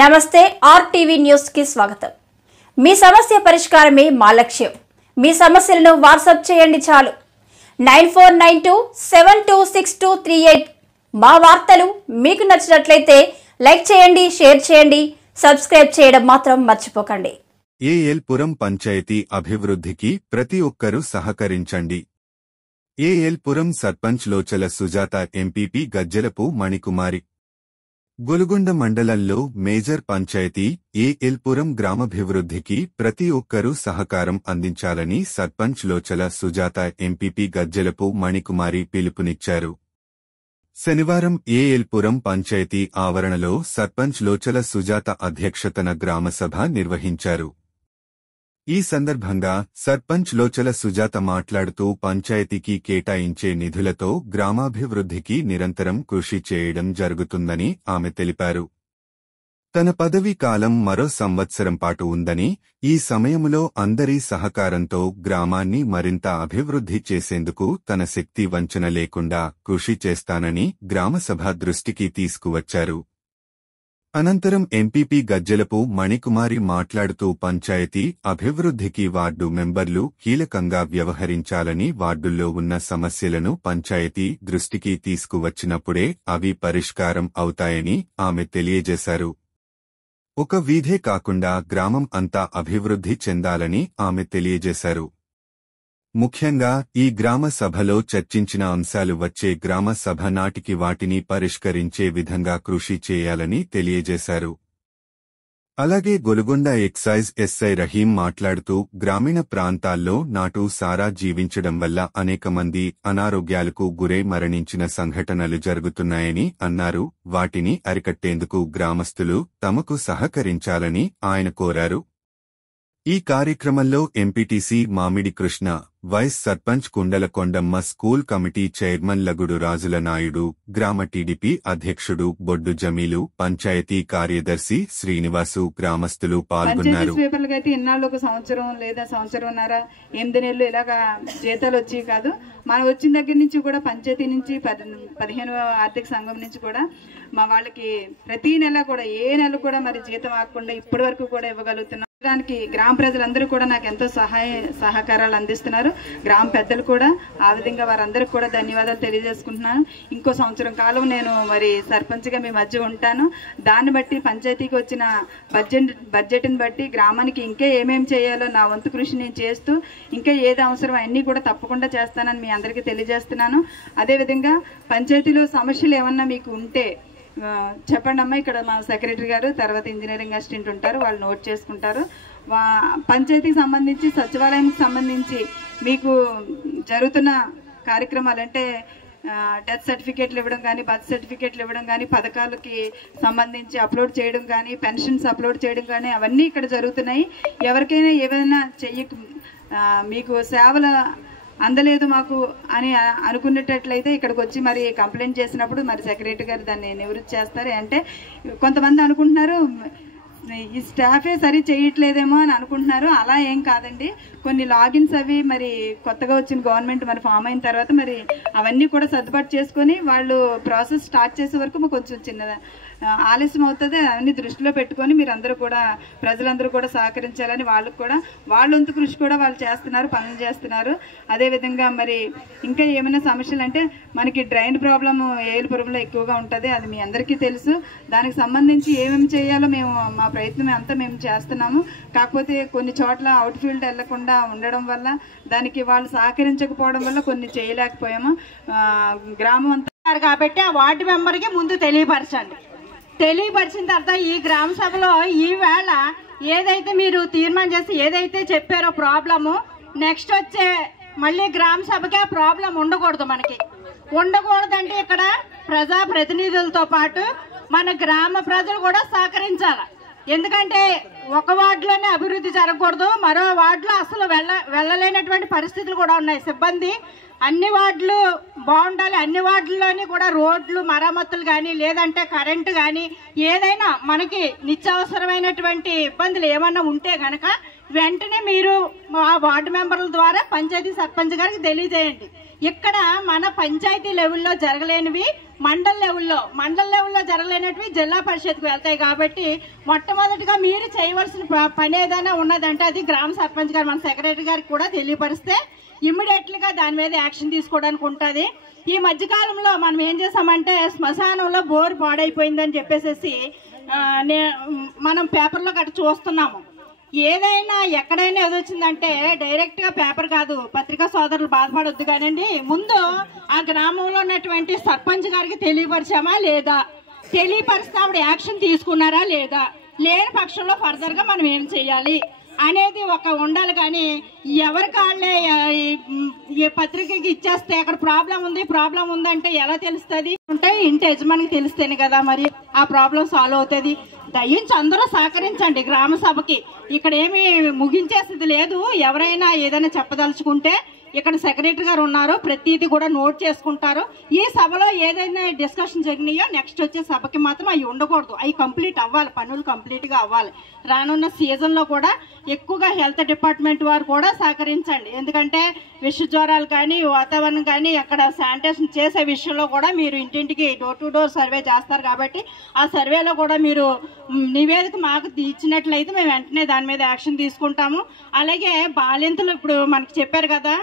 నమస్తే RTV news కి స్వాగతం। మీ సమస్య పరిష్కారమే మా లక్ష్యం। మీ సమస్యలను వాట్సాప్ చేయండి చాలు 9492726238। మా వార్తలు మీకు నచ్చినట్లయితే లైక్ చేయండి, షేర్ చేయండి, సబ్స్క్రైబ్ చేయడం మాత్రం మర్చిపోకండి। ఏఎల్-పురం పంచాయతీ అభివృద్ధికి ప్రతి ఒక్కరూ సహకరించండి। ఏఎల్-పురం సర్పంచ్ లోచల సుజాత, ఎంపీపీ గజ్జెలపు మణికుమారి। గొలుగొండ మండలంలో మేజర్ పంచాయతీ ఏఎల్-పురం గ్రామాభివృద్ధికి ప్రతి ఒక్కరూ సహకారం అందించాలని సర్పంచ్ లోచల సుజాత, ఎంపీపీ గజ్జెలపు మణికుమారి పిలుపునిచ్చారు। శనివారం ఏఎల్-పురం పంచాయతీ ఆవరణలో సర్పంచ్ లోచల సుజాత అధ్యక్షతన గ్రామసభ నిర్వహించారు। ఈ సందర్భంగా సర్పంచ్ లోచల సుజాత మాట్లాడుతూ పంచాయతీకి కేటాయించే నిధులతో గ్రామాభివృద్ధికి నిరంతరం కృషి చేయడం జరుగుతుందని ఆమె తెలిపారు। తన పదవీ కాలం మరో సంవత్సరం పాటు ఉందని, ఈ సమయంలో అందరి సహకారంతో గ్రామాన్ని మరింత అభివృద్ధి చేసేందుకు తన శక్తి వంచన లేకుండా కృషి చేస్తానని గ్రామసభ దృష్టికి తీసుకువచ్చారు। అనంతరం ఎంపీపీ గజ్జెలపు మణికుమారి మాట్లాడుతూ పంచాయతీ అభివృద్ధికి వార్డు మెంబర్లు కీలకంగా వ్యవహరించాలని, వార్డుల్లో ఉన్న సమస్యలను పంచాయతీ దృష్టికి తీసుకువచ్చినప్పుడే అవి పరిష్కారం అవుతాయని ఆమె తెలియజేశారు। ఒక వీధే కాకుండా గ్రామం అంతా అభివృద్ధి చెందాలని ఆమె తెలియజేశారు। ముఖ్యంగా ఈ గ్రామ సభలో చర్చించిన అంశాలు వచ్చే గ్రామ సభ నాటికి వాటిని పరిష్కరించే విధంగా కృషి చేయాలని తెలియజేశారు। అలాగే గొలుగొండ ఎక్సైజ్ ఎస్ఐ రహీం మాట్లాడుతూ గ్రామీణ ప్రాంతాల్లో నాటు సారా జీవించడం వల్ల అనేక మంది అనారోగ్యాలకు గురై మరణించిన సంఘటనలు జరుగుతున్నాయని అన్నారు। వాటిని అరికట్టేందుకు గ్రామస్తులు తమకు సహకరించాలని ఆయన కోరారు। ఈ కార్యక్రమంలో MPTC Mamidi Krishna, vice sarpanch Kundalakondamma, school committee chairman Lagudu Rajula Naidu, గ్రామ టీడీపీ అధ్యక్షుడు బొడ్డు జమీలు, పంచాయతీ కార్యదర్శి శ్రీనివాసు, గ్రామస్తులు పాల్గొన్నారు। ఇన్నాళ్ళు ఒక సంవత్సరం లేదా సంవత్సరంన్నర 8 నెలలు ఇలాగా జీతాలు వచ్చి కాదు, మనం వచ్చిన దగ్గర నుంచి కూడా పంచాయతీ నుంచి 15వ ఆర్థిక సంఘం నుంచి కూడా మా వాళ్ళకి ప్రతి నెల కూడా ఏ నెల కూడా మరి జీతం ఆగకుండా ఇప్పటి వరకు కూడా ఇవ్వగలుగుతున్నాం। దానికి గ్రామ ప్రజలందరూ కూడా నాకు ఎంతో సహకారాలు అందిస్తున్నారు। గ్రామ పెద్దలు కూడా ఆ విధంగా వారందరికీ కూడా ధన్యవాదాలు తెలియజేసుకుంటున్నాను। ఇంకో సంవత్సరం కాలం నేను మరి సర్పంచ్గా మీ మధ్య ఉంటాను। దాన్ని బట్టి పంచాయతీకి వచ్చిన బడ్జెట్ని బట్టి గ్రామానికి ఇంకా ఏమేమి చేయాలో నా వంతు కృషి నేను చేస్తూ ఇంకా ఏది అవసరం అన్నీ కూడా తప్పకుండా చేస్తానని మీ అందరికీ తెలియజేస్తున్నాను। అదేవిధంగా పంచాయతీలో సమస్యలు ఏమన్నా మీకు ఉంటే చెప్పండి అమ్మా, ఇక్కడ మా సెక్రటరీ గారు, తర్వాత ఇంజనీరింగ్ అసిస్టెంట్ ఉంటారు, వాళ్ళు నోట్ చేసుకుంటారు। పంచాయతీకి సంబంధించి సచివాలయానికి సంబంధించి మీకు జరుగుతున్న కార్యక్రమాలు అంటే డెత్ సర్టిఫికేట్లు ఇవ్వడం కానీ, బర్త్ సర్టిఫికేట్లు ఇవ్వడం కానీ, పథకాలకి సంబంధించి అప్లోడ్ చేయడం కానీ, పెన్షన్స్ అప్లోడ్ చేయడం కానీ అవన్నీ ఇక్కడ జరుగుతున్నాయి। ఎవరికైనా ఏమైనా మీకు సేవలు అందలేదు మాకు అని అనుకునేటట్లయితే ఇక్కడికి వచ్చి మరి కంప్లైంట్ చేసినప్పుడు మరి సెక్రటరీ గారు దాన్ని నివృత్తి చేస్తారు। అంటే కొంతమంది అనుకుంటున్నారు ఈ స్టాఫే సరి చేయట్లేదేమో అని అనుకుంటున్నారు, అలా ఏం కాదండి। కొన్ని లాగిన్స్ అవి మరి కొత్తగా వచ్చిన గవర్నమెంట్ మరి ఫామ్ అయిన తర్వాత మరి అవన్నీ కూడా సర్దుబాటు చేసుకొని వాళ్ళు ప్రాసెస్ స్టార్ట్ చేసే వరకు కొంచెం చిన్న ఆలస్యం అవుతుంది। అవన్నీ దృష్టిలో పెట్టుకొని మీరందరూ కూడా ప్రజలందరూ కూడా సహకరించాలని, వాళ్ళకు కూడా వాళ్ళొంతు కృషి కూడా వాళ్ళు చేస్తున్నారు, పనులు చేస్తున్నారు। అదేవిధంగా మరి ఇంకా ఏమైనా సమస్యలు అంటే మనకి డ్రైన్ ప్రాబ్లమ్ ఏఎల్-పురంలో ఎక్కువగా ఉంటుంది, అది మీ అందరికీ తెలుసు। దానికి సంబంధించి ఏమేమి చేయాలో మేము మా ప్రయత్నం అంతా మేము చేస్తున్నాము। కాకపోతే కొన్ని చోట్ల అవుట్ ఫీల్డ్ వెళ్లకుండా ఉండడం వల్ల, దానికి వాళ్ళు సహకరించకపోవడం వల్ల కొన్ని చేయలేకపోయాము। గ్రామం అంతా కాబట్టి ఆ వార్డు మెంబర్కి ముందు తెలియపరిచిన తర్వాత ఈ గ్రామ సభలో ఈవేళ ఏదైతే మీరు తీర్మానం చేసి ఏదైతే చెప్పారో ప్రాబ్లము, నెక్స్ట్ వచ్చే మళ్ళీ గ్రామ సభకి ఆ ప్రాబ్లం ఉండకూడదు। మనకి ఉండకూడదంటే ఇక్కడ ప్రజా ప్రతినిధులతో పాటు మన గ్రామ ప్రజలు కూడా సహకరించాలి। ఎందుకంటే ఒక వార్డులోనే అభివృద్ధి జరగకూడదు, మరో వార్డులో అసలు వెళ్ళలేనటువంటి పరిస్థితులు కూడా ఉన్నాయి। సిబ్బంది అన్ని వార్డులు బాగుండాలి, అన్ని వార్డుల్లోని కూడా రోడ్లు మరమ్మతులు కానీ, లేదంటే కరెంటు కానీ, ఏదైనా మనకి నిత్యావసరమైనటువంటి ఇబ్బందులు ఏమన్నా ఉంటే కనుక వెంటనే మీరు ఆ వార్డు మెంబర్ల ద్వారా పంచాయతీ సర్పంచ్ గారికి తెలియజేయండి। ఇక్కడ మన పంచాయతీ లెవెల్లో జరగలేనివి మండల లెవెల్లో జరగలేనవి జిల్లా పరిషత్కు వెళ్తాయి. కాబట్టి మొట్టమొదటిగా మీరు చేయవలసిన పని ఏదైనా ఉన్నదంటే అది గ్రామ సర్పంచ్ గారు మన సెక్రటరీ గారికి కూడా తెలియపరిస్తే ఇమ్మీడియట్లీగా దాని మీద యాక్షన్ తీసుకోవడానికి ఉంటుంది. ఈ మధ్యకాలంలో మనం ఏం చేసామంటే శ్మశానంలో బోర్ పాడైపోయిందని చెప్పేసి మనం పేపర్లో గట్రా చూస్తున్నాము. ఏదైనా ఎక్కడైనా ఏదొచ్చిందంటే డైరెక్ట్గా పేపర్ కాదు, పత్రికా సోదరులు బాధపడొద్దు కానండి, ముందు ఆ గ్రామంలో ఉన్నటువంటి సర్పంచ్ గారికి తెలియపరిచామా లేదా, తెలియపరిస్తే ఆవిడ యాక్షన్ తీసుకున్నారా లేదా, లేని పక్షంలో ఫర్దర్గా మనం ఏం చేయాలి అనేది ఒక ఉండాలి. కానీ ఎవరి కాళ్ళే ఏ పత్రికకి ఇచ్చేస్తే అక్కడ ప్రాబ్లం ఉందంటే ఎలా తెలుస్తుంది అంటే ఇంటి యజమానికి తెలిస్తేనే కదా మరి ఆ ప్రాబ్లం సాల్వ్ అవుతుంది. దయించి అందరూ సహకరించండి గ్రామ సభకి. ఇక్కడ ఏమి ముగించేసేది లేదు. ఎవరైనా ఏదైనా చెప్పదలుచుకుంటే ఇక్కడ సెక్రటరీ గారు ఉన్నారు, ప్రతిదీ కూడా నోట్ చేసుకుంటారు. ఈ సభలో ఏదైనా డిస్కషన్ జరిగినాయో నెక్స్ట్ వచ్చే సభకి మాత్రం అవి ఉండకూడదు, అవి కంప్లీట్ అవ్వాలి, పనులు కంప్లీట్గా అవ్వాలి. రానున్న సీజన్లో కూడా ఎక్కువగా హెల్త్ డిపార్ట్మెంట్ వారు కూడా సహకరించండి. ఎందుకంటే విష జ్వరాలు కానీ వాతావరణం కానీ అక్కడ శానిటేషన్ చేసే విషయంలో కూడా మీరు ఇంటింటికి డోర్ టు డోర్ సర్వే చేస్తారు. కాబట్టి ఆ సర్వేలో కూడా మీరు నివేదిక మాకు ఇచ్చినట్లయితే మేము వెంటనే దాని మీద యాక్షన్ తీసుకుంటాము. అలాగే బాలింతలు ఇప్పుడు మనకి చెప్పారు కదా,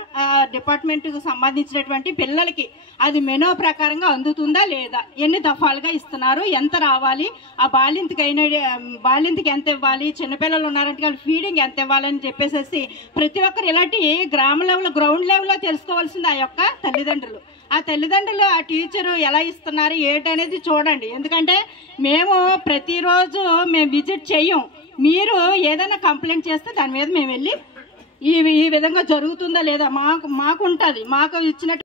డిపార్ట్మెంట్కి సంబంధించినటువంటి పిల్లలకి అది మెనూ ప్రకారంగా అందుతుందా లేదా, ఎన్ని దఫాలుగా ఇస్తున్నారు, ఎంత రావాలి, ఆ బాలింతకి ఎంత ఇవ్వాలి, చిన్నపిల్లలు ఉన్నారంటే వాళ్ళు ఫీడింగ్ ఎంత ఇవ్వాలని చెప్పేసి ప్రతి ఒక్కరు ఇలాంటి గ్రామ లెవెల్ గ్రౌండ్ లెవెల్లో తెలుసుకోవాల్సింది ఆ యొక్క తల్లిదండ్రులు. ఆ తల్లిదండ్రులు ఆ టీచరు ఎలా ఇస్తున్నారు ఏంటనేది చూడండి. ఎందుకంటే మేము ప్రతిరోజు మేము విజిట్ చెయ్యం. మీరు ఏదైనా కంప్లైంట్ చేస్తే దాని మీద మేము వెళ్ళి ఈ విధంగా జరుగుతుందా లేదా మాకు ఉంటుంది, మాకు ఇచ్చినట్టు